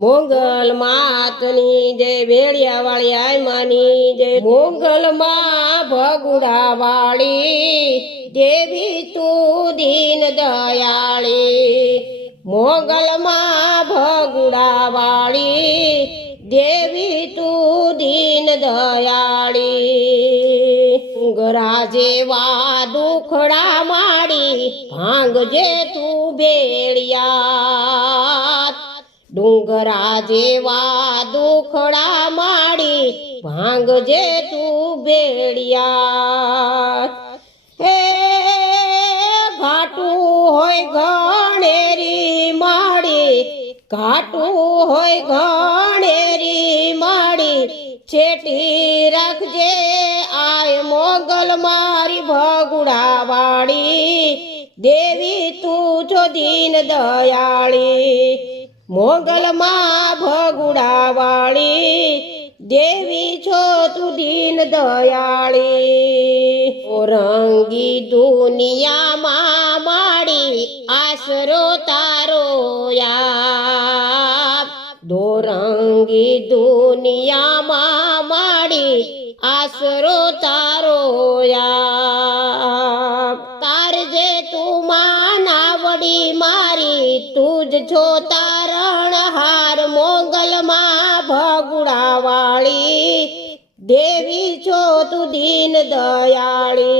મોગલ માતની જય વેળિયા વાળી આય માની જય મોગલ માં ભગુડા વાળી દેવી તું દીન દયાળી મોગલ માં ભગુડા વાળી દેવી તું દીન દયાળી ગરાજે વા દુખડા માડી ભાંગજે તું બેળિયા ડુંગરા જેવા દુખડા માડી ભાંગજે તું બેળિયા હે ઘાટું હોય ઘણેરી માડી ઘાટું હોય ઘણેરી માડી છેટી રાખજે આય મોગલ મારી ભગુડા વાળી દેવી તું છો દીન દયાળી મોગલ માં ભગુડા વાળી દેવી છો તું દીન દયાળી ઓરંગી દુનિયામાં માડી આશરો તારો યાર દોરંગી દુનિયામાં માડી આશરો તારો યાર તારજે તું માના વડી મારી તું જ છો તારણ હાર મોગલ માં ભગુડા વાળી દેવી છો તું દીન દયાળી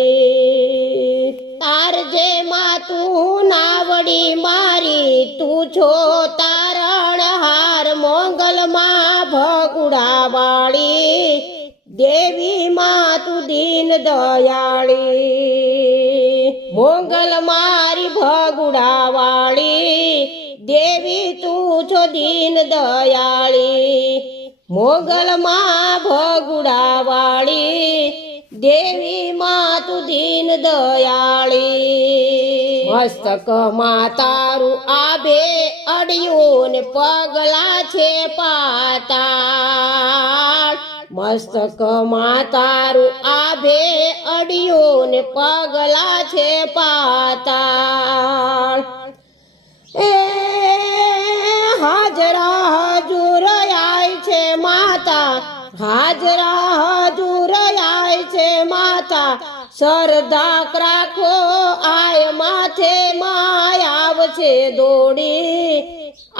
તારજે માં તું નાવડી મારી તું છો તારણ હાર મોગલ માં ભગુડા વાળી દેવી માં તું દીન દયાળી મોગલ મારી ભગુડા વાળી દેવી તું છો દીન દયાળી મોગલ માં ભગુડા વાળી દેવી માં તું દીન દયાળી મસ્તક માં તારું આભે અડિયું ને પગલા છે પાતાળ મસ્તક માં તારું આભે અડિયું ને પગલા છે પાતાળ એ હાજરા હજુર આય છે માતા હાજરા હજુર આય છે માતા શ્રદ્ધા રાખો આય માથે માય આવશે દોડી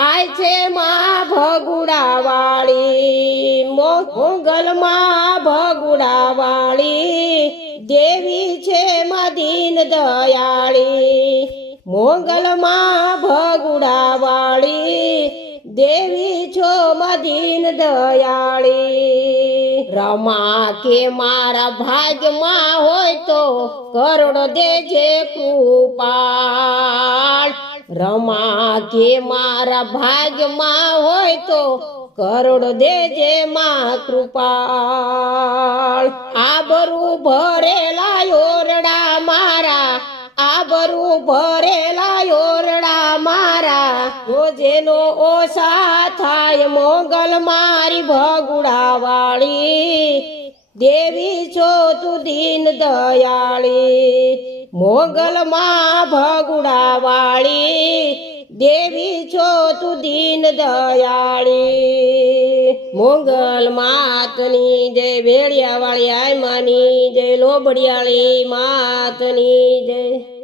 આય છે માં ભગુડા વાળી મોગલ માં ભગુડા વાળી દેવી છે માં દીન દયાળી મોગલ માં ભગુડા વાળી દેવી છો માં દીન દયાળી રમા કે મારા ભાગ્યમાં હોય તો કરોડ દેજે કૃપાળ રમા કે મારા ભાગ્યમાં હોય તો કરોડ દેજે માં કૃપાળ આબરૂ ભરેલા ઓરડા મારા આબરૂ ભરેલા ઓરડા મારા રોજેનો ઓછા થાય મોગલ મારી ભગુડા વાળી દેવી છો તું દીન દયાળી મોગલ માં ભગુડા વાળી દેવી છો તું દીન દયાળી મોગલ માતની જય વેળિયા વાળી આય માની જય લોબડિયાળી માતની જય।